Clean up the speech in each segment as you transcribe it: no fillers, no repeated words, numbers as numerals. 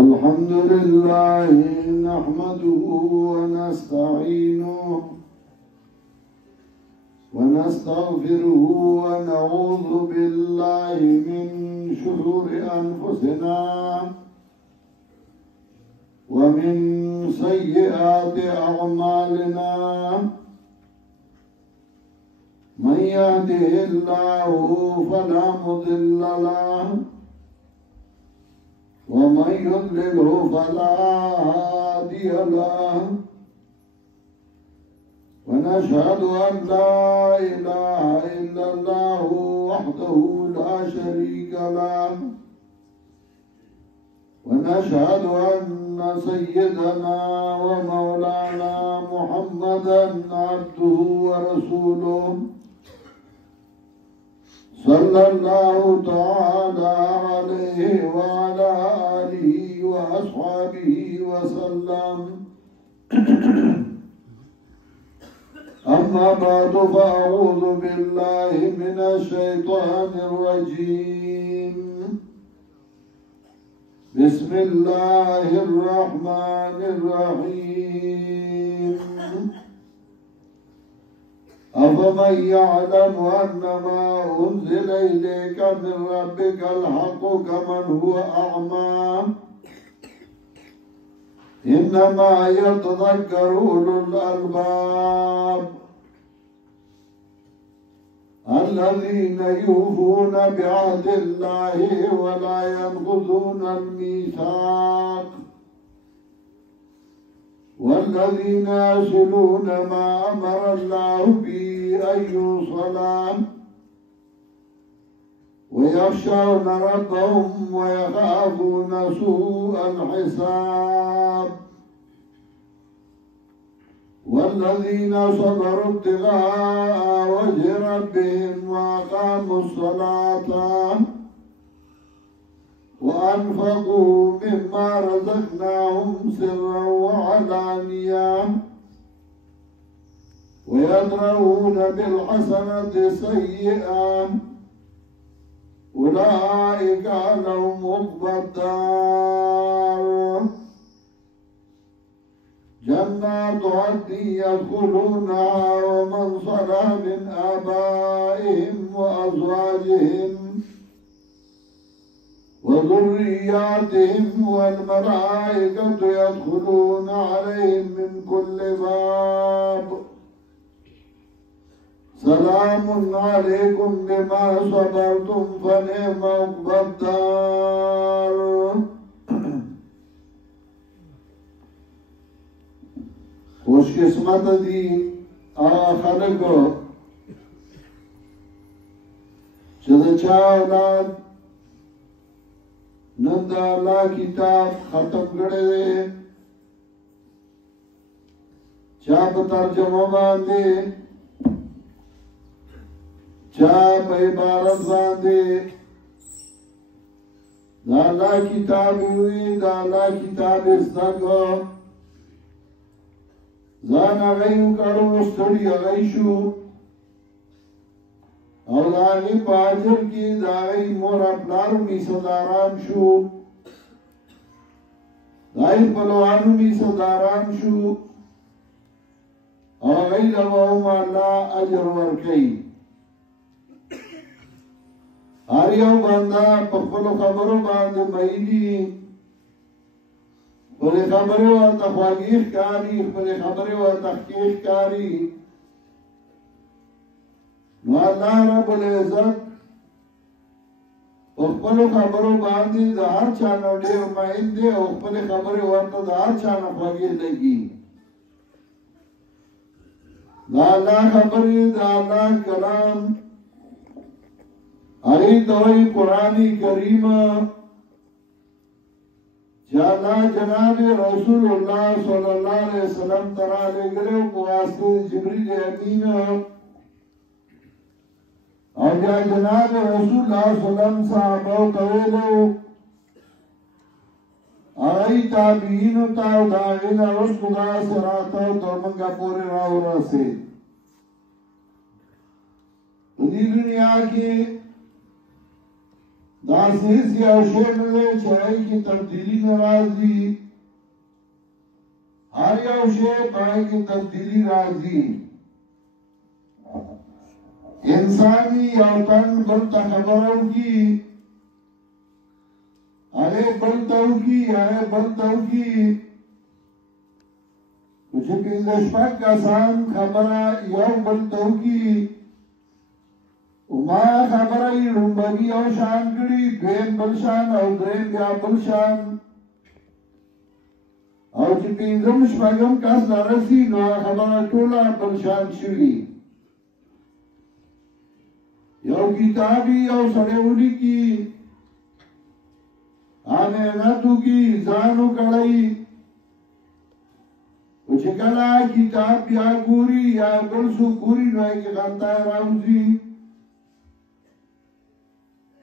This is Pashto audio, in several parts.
الحمد لله نحمده ونستعينه ونستغفره ونعوذ بالله من شرور أنفسنا ومن سيئات أعمالنا من يهده الله فلا مضل له ومن يضلله فلا هادي له ونشهد أن لا إله إلا الله وحده لا شريك له ونشهد أن سيدنا ومولانا محمدا عبده ورسوله صلى الله تعالى عليه وعلى آله وأصحابه وسلم أما بعد فأعوذ بالله من الشيطان الرجيم بسم الله الرحمن الرحيم أفمن يعلم أنما أنزل إليك من ربك الحق كمن هو أعمى إنما يتذكر أولو الألباب الذين يوفون بعهد الله ولا ينقضون الميثاق والذين يصلون ما أمر الله به أن يوصل ويخشون ربهم ويخافون سوء الحساب والذين صبروا ابتغاء وجه ربهم وأقاموا الصلاة وأنفقوا مما رزقناهم سرا وعلانية ويدرؤون بالحسنة السيئة أولئك لهم عقبى الدار جنات عدن يدخلونها ومن صلح من آبائهم وأزواجهم وذرياتهم والملائكة يدخلون عليهم من كل باب سلام عليكم بما صبرتم فنعم عقبى الدار خوش قسمت دی خلقو چې د چا اولاد نن د الله کتاب ختم کړی دی چا په ترجمه باندې چا په عبارت باندې د الله کتاب وی د الله کتاب زده کړو ځان هغه وکړو ستړي هغه شو او د هغې په اجر کې د هغې مور پلار میصداران شو د هغې خپلوانو میصداران شو او هغې له به هم الله اجر ورکوي هر یو بنده په خپلو خبرو باندې میلي خپلې خبرې ورته خوږې ښکاري خپلې خبرې ورته ښکې ښکاري نو الله رب العزت په خپلو خبرو باندې د هر چا نه ډېر مین دی او خپلې خبرې ورته د هر چا نه خوږې لګي د الله خبرې د الله کلام هغې ته وایي قرآن کریم چې الله جناب رسول الله صلی الله علیه وسلم ته رالیږلی په واسطه د جبریل امین او بیا جناب رسول الله صلی الله علیه وسلم صحابو ته ویلو آئی تابعینو تاو داغین رسو دا سراتاو درمنگا پوری راو راسے دی دنیا کی دا سیسی او شیر دے چاہی کی تبدیلی نرازی ہر یو شیر پائی کی تبدیلی رازی انسانی یو تن بلتا خبروں کی آئے بلتاو کی کچھ پیندشپک کسان خبرہ یو بلتاو کی ما خبرہ ای رنبگی او شان کری دویم بلشان او درین بیا بلشان او چی پیندم شپگم کس لرسی نو خبرہ تولا بلشان شوی یو کتابی او سڑیولی کی آمیناتو کی زانو کڑائی وچکلا کتاب بیا گوری یا گلسو گوری نوائی کی غلطائی راوزی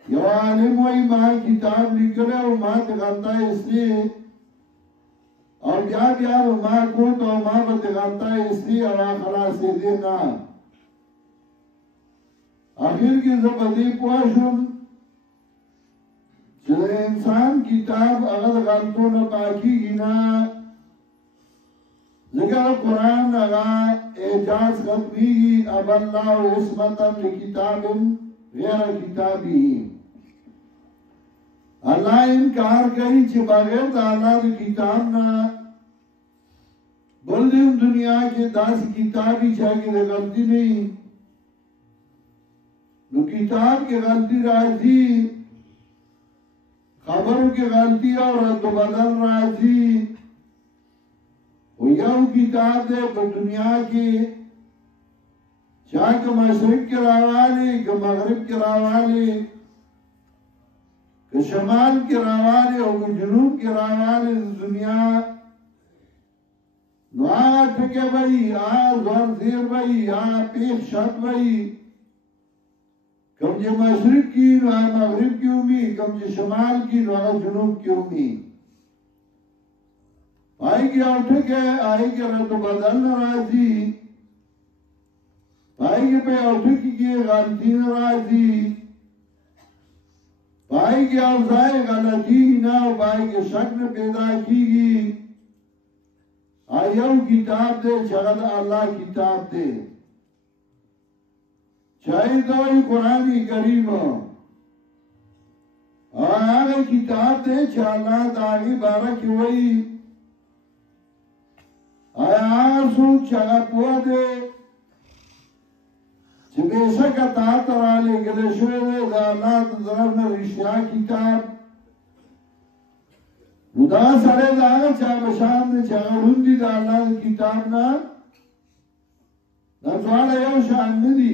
یو عالم وی ما کتاب لکھلے و ما تی غلطائی اسلی اور بیا ما کود و ما تی غلطائی اسلی اور خلاصی دینا آخر کی زبدی پواشن چلے انسان کتاب اگر غلطوں نے پاکی گینا ذکر قرآن اگا اعجاز ختمی گی اب اللہ و عصمتاً لکتاب غیر کتابی اللہ انکار کری چھ بغیر دا اللہ دا کتاب نا بلدیم دنیا کے داس کتابی چاہیے دا غلطی نہیں نو کتاب کی غلطی راضی خبروں کی غلطی اور رد و بدل راضی وہ یو کتاب دے پر دنیا کی چاہے کہ مشرق کے راوالی کہ مغرب کے راوالی کہ شمال کے راوالی اور جنوب کے راوالی دنیا نو آگا ٹھکے بھئی آگا زور زیر بھئی آگا پیخ شد بھئی کم جے مشرق کی نو آئے مغرب کی ہومی کم جے شمال کی نو آئے جنوب کی ہومی آئی کی اوٹھک ہے آئی کی رد و بدل نرازی آئی کی پہ اوٹھک کی غلطی نرازی آئی کی اوزائی غلطی نا آئی کی شک نے پیدا کی گی آئی او کتاب دے چغد اللہ کتاب دے چاہی دوئی قرآنی کریم آگے کتاب دے چاہ اللہ داغی بارک ہوئی آیا آسو چاہ پوا دے چھ بیشک اطاعت رالے گلے شوئے دے دا اللہ تظرفنا رشیہ کتاب ندا سرے دا چاہ بشام دے چاہ رندی دا اللہ کتاب نا نتوالا یو شان ندی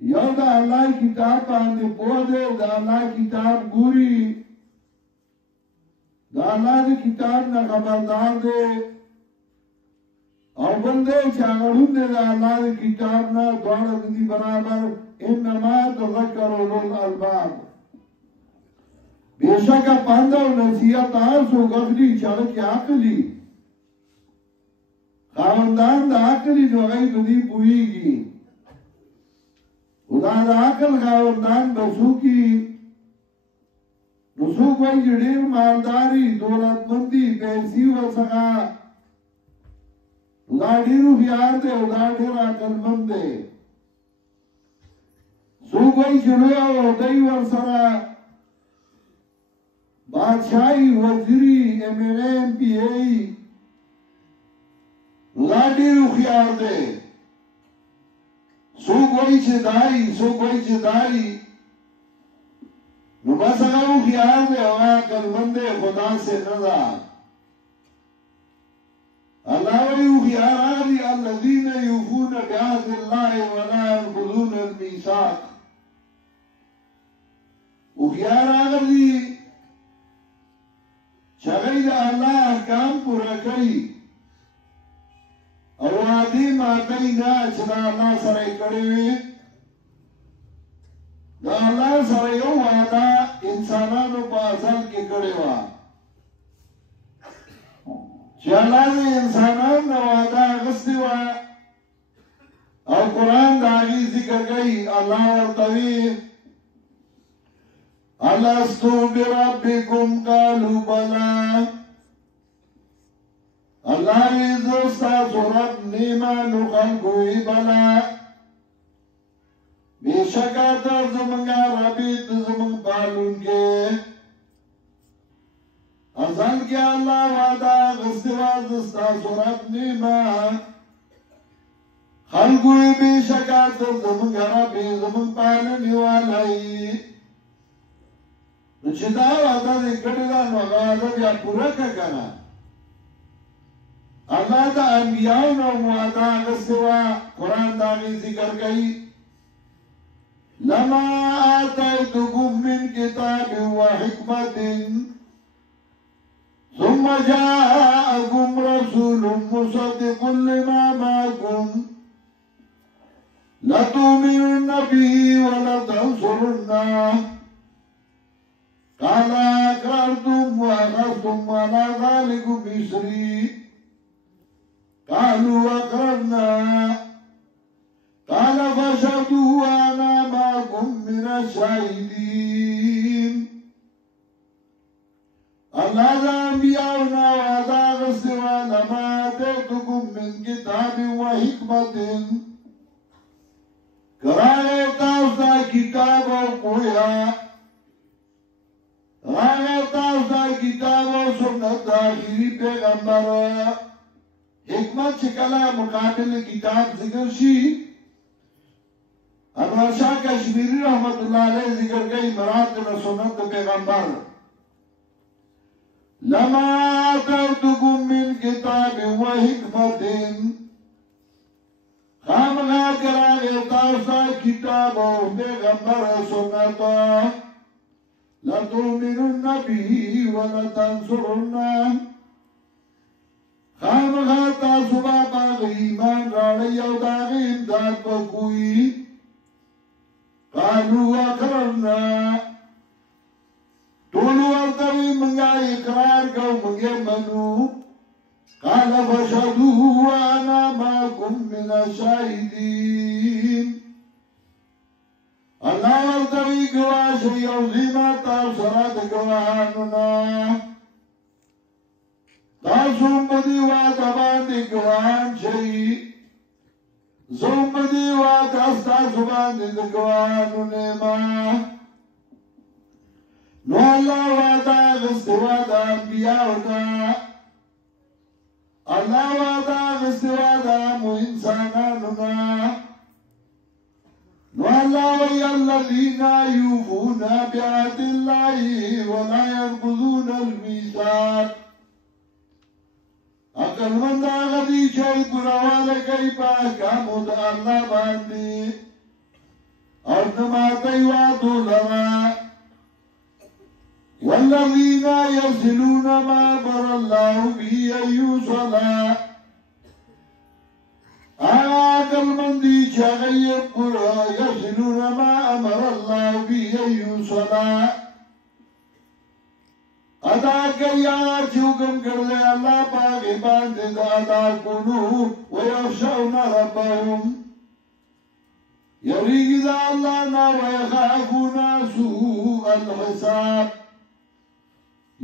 یو دا اللہ کتاب باندے پو دے دا اللہ کتاب گوری دا اللہ دا کتاب نا خبردار دے اور بندے چاگڑون دے دا اللہ دا کتاب نا دوارا دی برابر انما تذکر اولو الالباب بیشکا پاندہ و نصیحت آسو غفلی چاگڑی عقلی خاوندان دا عقلی جو غیب دی پوئی گی خدا دا عقل خاوندان بسو کی نسوک وی جڑیر مالداری دولت مندی پیسی و سخا خدا دیرو خیار دے خدا دیر عقل مند دے سوک وی جڑویا و دائی ورسرا بادشاہی وزیری ایم پی ای خدا دیرو خیار دے سوک وی چدائی نو بس اگر وہ خیال دے ہوگا کلمند خدا سے ندا اللہ وی وہ خیال آگی الذین یوفون بعہد اللہ ولا ينقضون المیثاق وہ خیال آگی چگئی دا اللہ احکام پورا کئی اور وعدی ماتئی نا چلا اللہ سرائی کڑی ہوئی دا اللہ سره یو وعده انسانانو په ازل کې کړی وه چې الله د انسانانو نه وعده اخیستې وه او قرآن د هغې ذکر کوي الله ورته وي الستو بربکم قالوا بلا الله وی زه ستاسو رب نیمه نو خلکو وی بلا بېشکه ته زمونږه ربې ته زمونږ پالونکی ازل کې الله وعده اخیستې وه زه ستاسو رب نیمه خلکو یې بېشکه ته زمونږ رب یې زمونږ پالنې والی نو چې دا وعده دې کړې ده نو هغه وعده بیا پوره کړه که نه الله د انبیاو نه وعده اخیستې وه قرآن د هغې ذکر کوي لما آتيتكم من كتاب وحكمة ثم جاءكم رسول مصدق لما معكم لتؤمنن به ولتنصرنه قال أقررتم وأخذتم على ذلكم إصري قالوا أقررنا قال فاشهدوا وأنا معكم من الشاهدين الله د انبیاؤنا وعده اخیستې وه لما آتیتکم من کتاب وحکمت که راغی تاسو ته کتاب او پوهه راغی تاسو ته کتاب او سنت د آخري پیغمبر حکمت چې کله مقابل کتاب ذکر شي انوار شاه کشمیری رحمت الله علیه ذکر کوي مراد د سنت د پیغمبر لما آتیتکم من کتاب وحکمت خامخا که راغی تاسو ته کتاب او پیغمبر سنت لتؤمنن به ولتنصرنه خامخا تاسو به باغ ایمان راړئ او د هغې امداد به کوئ قالوا اقررنا ټولو ورته وي موږ اقرار کوو موږ منو قال فاشهدوا وانا معكم من الشاهدين الله ورته وي ګواه شئ او زه ما تاسو سره د ګواهانو نه تاسو هم په دې وعده باندې ګواهان شئ زوم بدی وعده ستاسو باندې د ګواهانو نیمه نو الله وعده اخیستې وه د انبیاو نه الله وعده اخیستې وه د عامو انسانانو نه نو الله وایي الذین یوفون بعهد الله ولا ينقضون الميثاق عقلمند هغه دي چې پورواله کوي په احکامو د الله باندې او نه ماتوي وعدو لره والذین یصلون ما امر الله به ان یوصل هغه عقلمند دي چې هغه یې پوره یصلون ما امر الله به ان یوصل ادا کیا چوکم کرده اللہ پاکی باندے دا ادا کنو ویخشون ربهم یریگی دا اللہ نا ویخافون سوء الحساب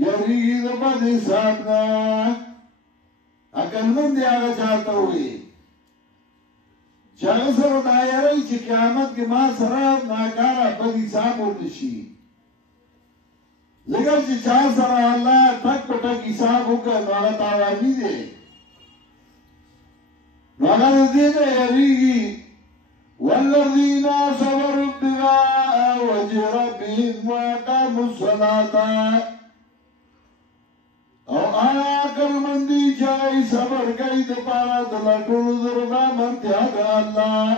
یریگی دا بد حساب نا اکل من دی آگا چاہتا ہوئی چاہتا سر دایا رئی چی قیامت کے ماں سراب ناکارا بد حساب ہوتشی ذکر چې چا سره الله ټک په ټک حساب وکړ نو هغه تاواني دی نو هغه دې نه یریږي والذین صبروا ابتغاء وجه ربهم وأقاموا الصلاة او هغه عقلمند دي چې صبر کوي د پاره د لټولو د رضامندیا د الله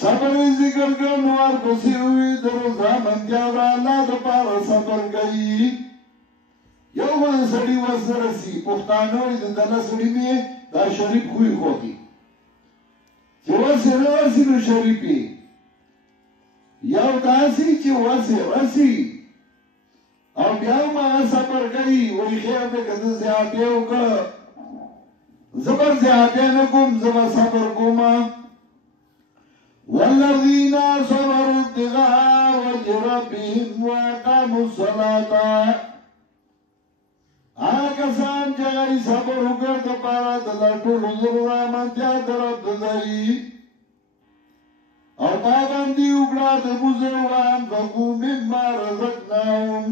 صبر ذکر کرن وار پسی ہوئی در رضامندیا د الله د پاره صبر کوي یو بل سړي وسرسي پښتانه د دله سړي می دا شریف خوې خوږي چې وسرسي نو شریفي یو داسي چې وسرسي او بیا ما صبر کوي وای خیر دې کده زیاتې وکړه زبر زیاتې نه کوم زبر صبر کوم والذین صبروا ابتغاء وجه ربهم واقاموا الصلاة کسان چې هغه صبر وکړ د پاره د ټولو رحمتیا د رب دی او پابندي وکړه د مزوان بګو مما رزقناهم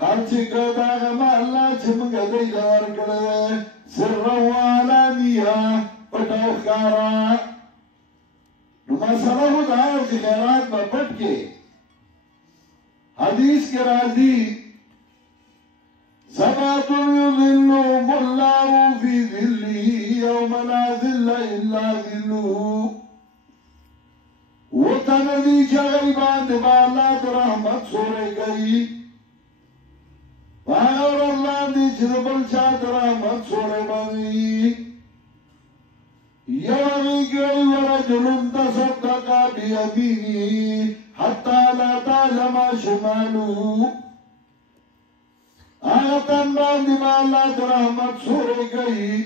خرچ کړه هغه مال چې موږ دوی ته ورکړل سر وعلانیه پټ او ښکارا نو مسله دا چې خیرات په پټ کې حدیث کې راځي سبعة يظلهم الله في ظله يوم لا ظل إلا ظله وتنذي شغيبان دبالات رحمت سوري گئی وآغر اللہ دی چربل شاد رحمت سوري بنی يومي گئی ورجل تصدق بيمينه حتى لا تعلم شماله آغتن باندی با اللہ در رحمت سورے گئی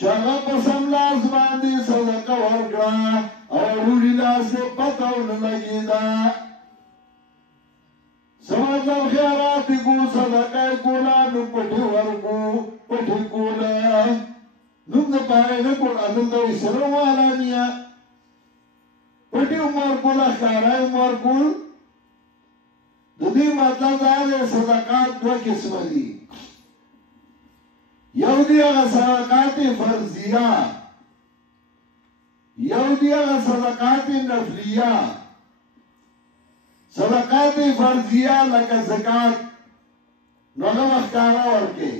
چاگا پسم لاس باندی صدقہ ورگا اور روڑی لاسے پتاون لگی دا سمجھلم خیاراتی کو صدقہ کولا نو پٹی ورگو پٹی کولا نم دا پائے نکول ادل دا اسرو والا نیا پٹی امور کولا خیارای امور کول دې مطلب دا دی صدقات دوه قسمه دي یو دی هغه صدقات فرضیه یو دی هغه صدقات نفلیه صدقات فرضیه لکه زکات نو هغه ښکارا ورکړي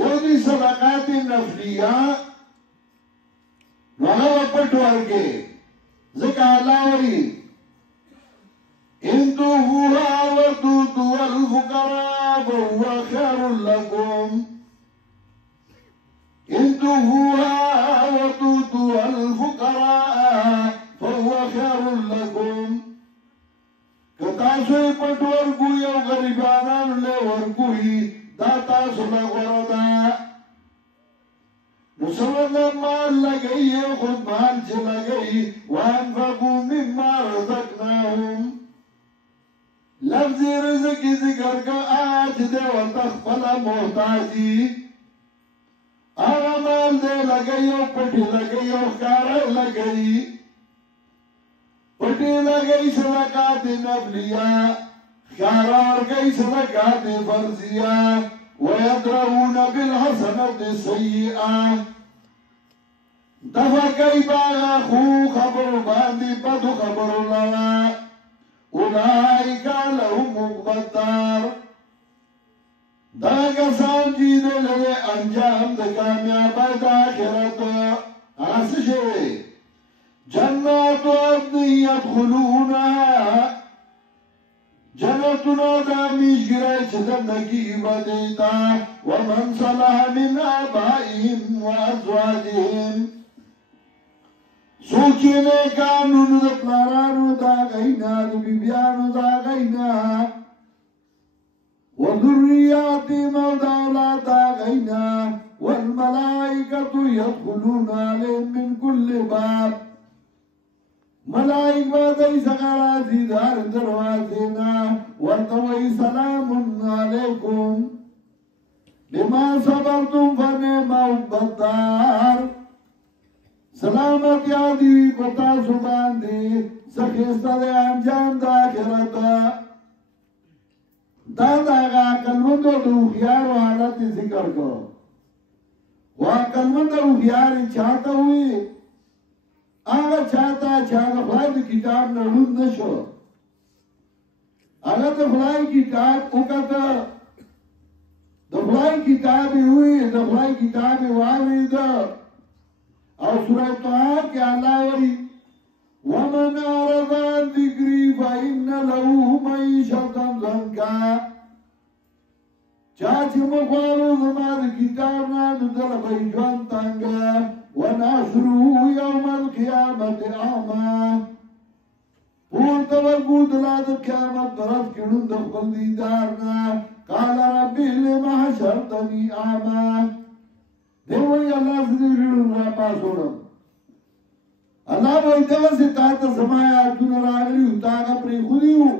یو دی صدقات نفلیه نو هغه پټ ورکړي ځکه الله وایي إن تؤتوها وتؤتوا الفقراء فهو خير لكم إن تؤتوها وتؤتوا الفقراء فهو خير لكم كتاسو پټ ورکو یو غریبانو له ورکوي دا تاسو له وردا نو څنګه مال لګي خود مال چې لګي وانفقوا مما رزقناهم لفظ رزق ذکر کا آج دے و تخفل محتاجی آرمان دے لگئی و پٹی لگئی و خارا لگئی پٹی لگئی صدقات نفلیہ خارا ورگئی صدقات فرضیہ ویدرون بالحسنت سیئہ دفع کئی باغا خو خبر باندی بدو خبر اللہ اولئک لهم عقبی الدار دا کسان چې دلته انجام د کامیابی د آخرت هغه شوی جنات عدن يدخلونها جنتنا دا میشګرای چې دندګي باندې تا ومن صلح من آبائهم وازواجهم سوچنے قانون دا پلارانو دا غینا دا بیبیانو دا غینا وذریاتی مودا اولاد دا غینا والملائکت یدخلون علیهم من کل باب ملائک با دی سقرازی دار دروازینا ورطوئی سلام علیکم بما صبرتم فنعم عقبی الدار سلامت یادی پتا سبان دی سخیستا دی انجام دا آخرت دا داگا عقلمندو دو خیارو حالت ذکر کو و عقلمندو خیاری چاہتا ہوئی آگا چاہتا خواهی دی کتاب نرون نشو آگا دا خواهی کتاب اکتا دا خواهی کتابی ہوئی دا خواهی کتابی واوی دا اور سورہ طه کے اللہ وری وَمَنْ أَعْرَضَ عَنْ ذِكْرِي فَإِنَّ لَهُ مَعِيشَةً ضَنكًا چاچ مخوارو زمان کتاب نادو دل بھئیجوان تانگا وَنَحْشُرُهُ يَوْمَ الْقِيَامَةِ أَعْمَى پورته ورکو دلا د قیامت برات کړو د خپل دیدار نه قال رب لما حشرتني اعمى دی وی الله زړه را پاسوړم الله وای دا چې تا ته سمایا دونه راغلی او تا پرې خو دیو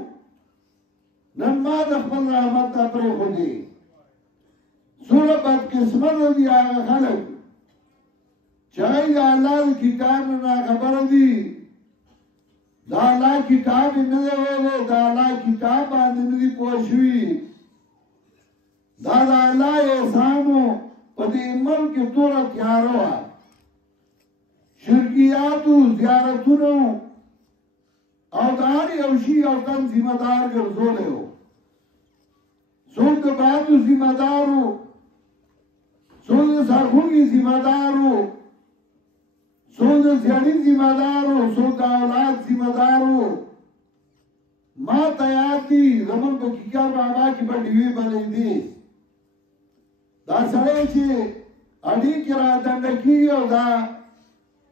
نن ما د خپل رحمت ته پرې خو دی سوره بد قسمت دی هغه خلک چای دا الله کتاب نه خبر دی دا الله کتاب نه ویلې دا الله کتاب باندې نه دی پوښوي دا الله احسانو په دې ملک تور تیارو شرکیاتو زیارتونو او دار یو شی او تن ذمہ دار ګرځولې وو څوک د بادو ذمہ دارو څوک د سرخوږي ذمہ دارو څوک د ځړې ذمہ دارو څوک د اولاد ذمہ دارو ما تیاتی زمون په کیکار بابا کې باندې بلې دي دا سره چې اړي کې را دند کیو دا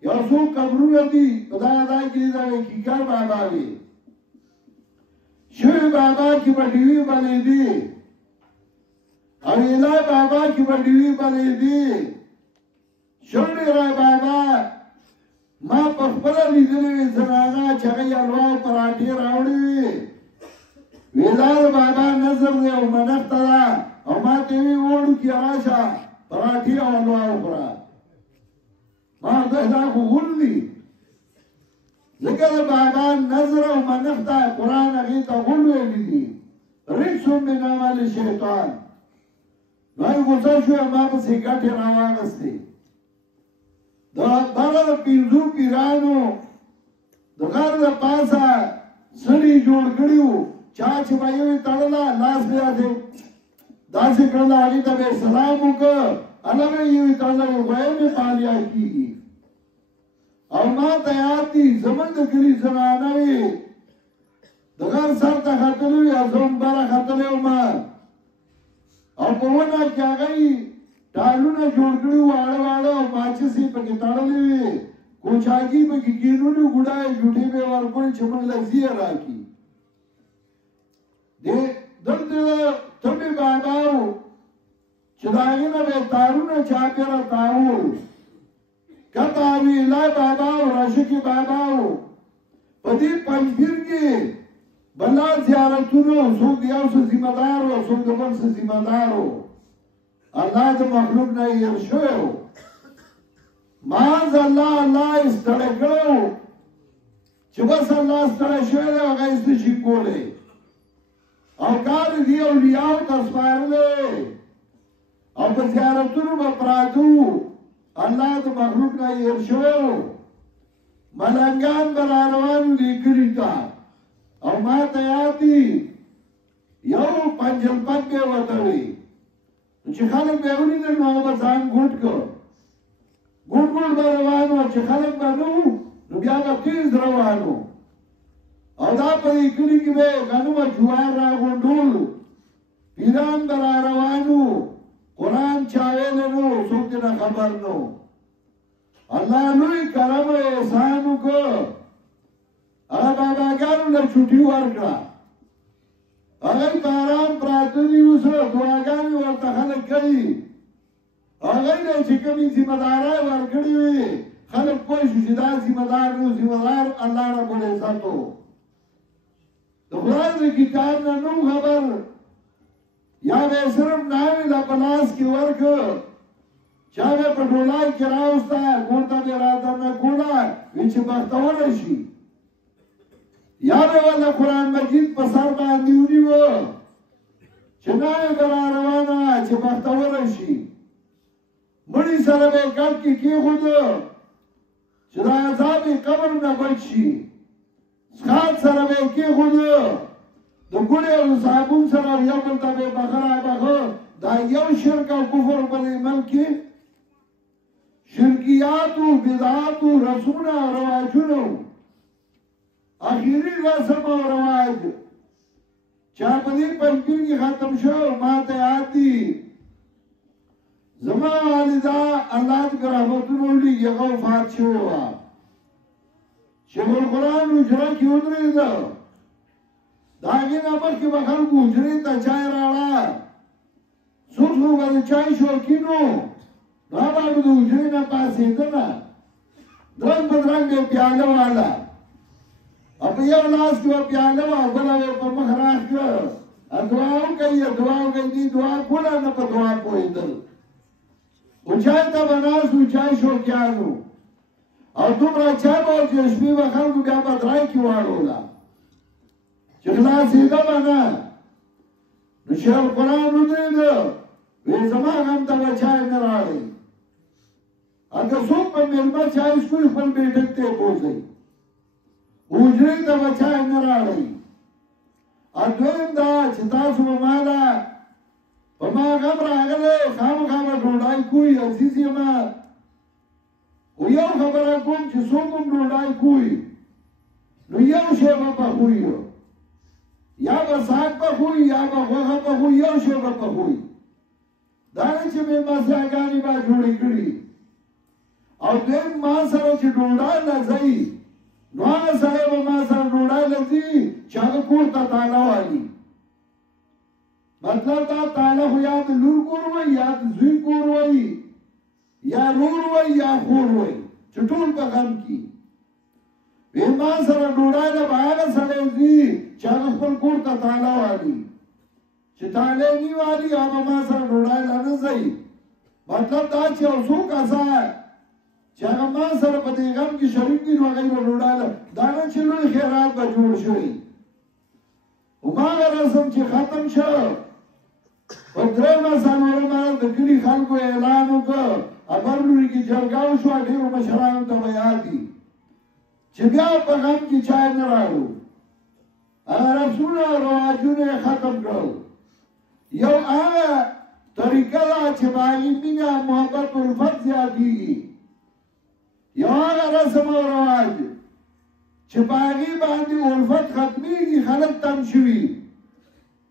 یو څو قبرونه دي خدای دا کې دا کیکار بابا وي شوی بابا کې باندې بلې دي او اله بابا کې باندې بلې دي شوی را بابا ما په خپل لیدلې زنانا چې یالوا پراټي راوړي ویلار بابا نظر دی او منښت او ما ته وی وړو کې راشه پراټي او الوا وکړه ما دا خو ولدي ذکر بابا نظر او منښت قرآن هغه ته ولولې دي رجسم من عمل شیطان نو غوسه شو ما په سیګاټه راوغسته دا بارا پینزو پیرانو دا غر دا پاسا سری جوڑ کریو چاچ بایوی تڑلا لاس لیا دے دا سے کرلا آگی تا بے سلامو که علمه یوی تڑلا غیر میں پالیا کی گی او ما تیاتی زمن دا کلی زنانوی دا غر سر تا خطلوی ازم بارا خطلیو ما او پونا کیا گئی ټالونه جوړ کړو واړه ماچسي پکې تړلې وي کوچاګي پکې ګینونو ګډای جوټي به ورکول چې موږ لږی راکی دې دلته ته باباو چې داغه به تارونه چا پیرا تاو کته وی لا باباو راشکی باباو پدې پنځیر کې بلا زیارتونو سو دیاو سه ذمہ دار او سو دبل سه ذمہ دارو الله د مخلوق نه یې شو ماز الله استړی کړو چې بس الله استړی شو هغه است شي کولې او کار دی او لیاو تاسفارله او په زیارتونو په پراتو الله د مخلوق نه یې شو ملنګان بلانوان لیکلی تا او ما ته یادي یو پنځل پکې وته چې خلک به ونیدل نو هغه ځان ګوټ کړ ګوټ به روانو چې خلک به نو بیا به تیز روانو او دا په کلی کې به غنمه جوار راغونډول پیران به روانو قرآن چاویل نو څوک نه خبر نو الله لوی کرم احسان وکړ هغه باباګانو له چوټي ورکړه هغه آرام پراته دي اوس دعاګانې ورته خلک کوي هغه نه چې کومې ذمہ دارۍ ورکړې وي خلک پوه شي چې دا ذمہ دار نو ذمہ دار الله رب العزت و د خدای د کتاب نه نو خبر یا به صرف ناوې له په لاس کې ورکړ چا به په ډولای کې راوسته کور ته به رادنه کوله وی چې بختوره شي یا به والا قرآن مجید په سر باندې ونیو چې ناوې به را روانه چې بختوره شي مړي سره به ګډ کې کېښود چې د عذاب قبر نه بچ شي څښاک سره به یې کېښود د ګوړې او صابون سره یو بل ته به بغه دا یو شرک او کفر په دې ملک کې شرکیاتو بدعاتو رسمونه او رواجونو آخری رسم او رواج چا په دې پنځیر کې ختم شو ما ته آتی زما والدا الله دې رحمتونو لري هغه وفات شو شیخ القرآن حجره کې ودرېده د هغې نه مخکې به خلکو حجرې ته چای راړه څوک خو به د چای شوقین وو نو هغه به د حجرې نه پاڅېدله درنګ په درنګ به یې پیاله واله او په یو لاس کې به پیاله وه او بله به یې په مخ راښ کړه دعا وکړي دعا وکړي دې دعا کوله نه په دعا پوهېدل خو چای ته به ناست وو چای شوقیان وو او دومره چای به چې شپې به خلکو بیا به درای کې واړوله چې خلاصېده به نه نو شیخ القرآن ودرېده وی زما غم ته به چای نه راړئ اگه څوک به مېلمه چای څکوي خپل بیټک ته یې بوځئ حجرې ته به چای نه راړئ دویم دا چې تاسو به ماله په ما غم راغلی خامخا به ډوډۍ کوئ عزیز یمه خو یو خبره کوم چې څوک هم ډوډۍ کوي نو یو شی به پخوي یا به ساګ پخوي یا به غوښه پخوي یو شی به پخوي دا نه چې مېلمستیاګانې به جوړې کړي او دویم ما سره چې ډوډۍ نه ځئ نو هغه سړی به ما سره ډوډۍ له ځي چې هغه کور ته تاله والي مطلب دا تاله خو یا د لور کور وی یا د زوی کور وی یا رور وی یا خور وی چې ټول په غم کې وی ما سره ډوډۍ له به هغه سړی ځي چې هغه خپل کور ته تاله والي چې تاله نی والي هغه ما سره ډوډۍ له نه ځئ مطلب دا چې یو څو کسه چې هغه ما سره په دې غم کې شریک دي نو هغوی به ډوډۍ له دا نه چې لوی خیرات به جوړ شوي هماغه رسم چې ختم شو په درېیمه څلورمه د کلي خلکو اعلان وکړ ابرلوري کې جرګه وشوه ډېرو مشرانو ته به یاد دي چې بیا په غم کې چای نه راړو هغه رسمونه او رواجونه یې ختم کړل یو هغه طریقه ده چې په هغې مینه محبت الفت زیاتېږي یو هغه رسم او رواج چې په هغې باندې الفت ختمیږي خلک تم شوي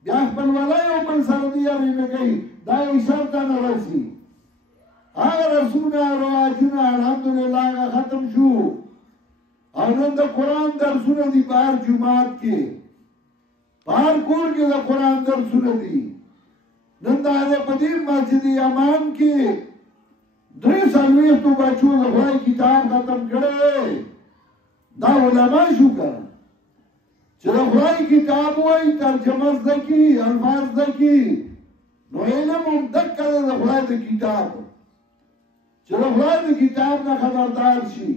بیا خپلولی او بل سره د یارې نه کوي دا یو سر ته نه رسي هغه رسمونه او رواجونه الحمدلله هغه ختم شو او نن د قرآن درسونه دي په هر جومات کې په هر کور کې د قرآن درسونه دي نن د هغې په دې مسجد امان کې 340 بچو د خدای کتاب ختم کړی دا علما شو کنه چې د خدای کتاب وایي ترجمه زده کړي الفاظ زده کړي نو علم هم دقه دی د خدای د کتاب چې د خدای د کتاب نه خبردار شي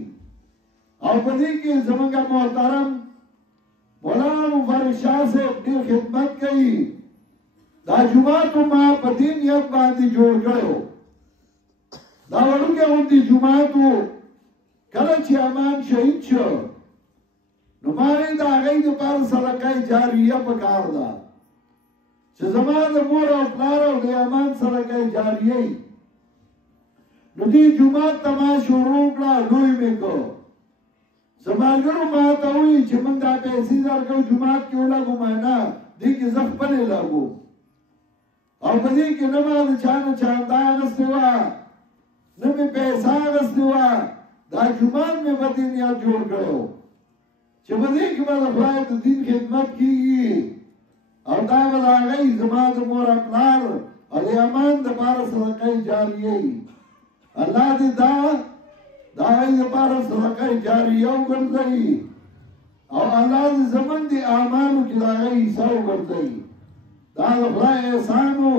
او په دې کې زموږ محترم مولانا مفرح شاه صاحب ډېر خدمت کوي دا جومات ما په دې نیت باندې جوړ کړی دا وړوکی غوندې جومات و کله چې امان شهید شو نو ما ویل د هغې دپاره صدقه جاریه پکار ده چې زما د مور او پلار او د امان صدقه جاریه نو دې جومات ته ما شروع کړه لوی مې کړ زمانګرو ما ته وویل چې موږ دا پیسې درکړو جومات کې ولګو ما نه دې کې زه خپلې لګو او په دې کې نه ما د چا نه چانده اخیستې وه نه مې پیسه اخیستې وه دا جومات مې په دې نیت جوړ کړی چې په دې کې به د خدای د دین خدمت کېږي او دا به د هغوی زما د مور او پلار او د امان دپاره صدقه جاریه وي الله دې دا د هغوی دپاره صدقه جاریه وګرځوي او الله دې زموږ د اعمالو کې د هغوی حصه وګرځوي دا د خدای احسان و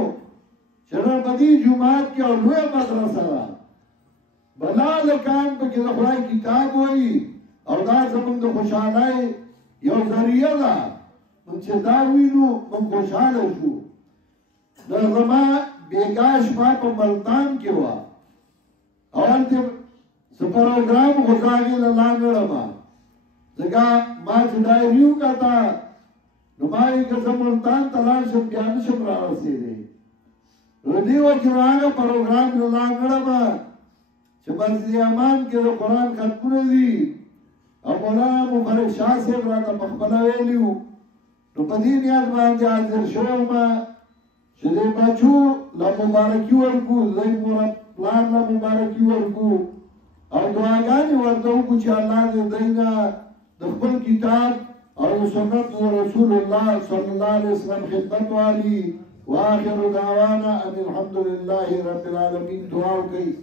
چې نن په دې جومات کې او لویه مدرسه ده بلا لکان پکې د خدای کتاب وایي او دا زموږ د خوشحالۍ یو ذریعه ده موږ چې دا وینو موږ خوشحاله شو د زما بیګا شپه په ملتان کې وه او هلته څه پروګرام خو زه هغې له لا نه وړم ځکه ما چې ډایري وکته نو ما ویل که زه ملتان ته لاړ شم بیا نه شم رارسېدی نو دې وجې نو هغه پروګرام له لا نه وړم چې مسجد امان کې د قرآن ختمونه دي او مولانا مفرح شاه صاحب راته پخپله ویلي وو نو په دې نیت باندې حاضر شوی وم چې دې بچو له مبارکي ورکړو زه یې مور پلار له مبارکي ورکړو او دعاګانې ورته وکړو چې الله دې دوی نه دخل كتاب او سنت رسول الله صلى الله عليه وسلم خدمت والی واخر دعوانا ان الحمد لله رب العالمين دعا کوي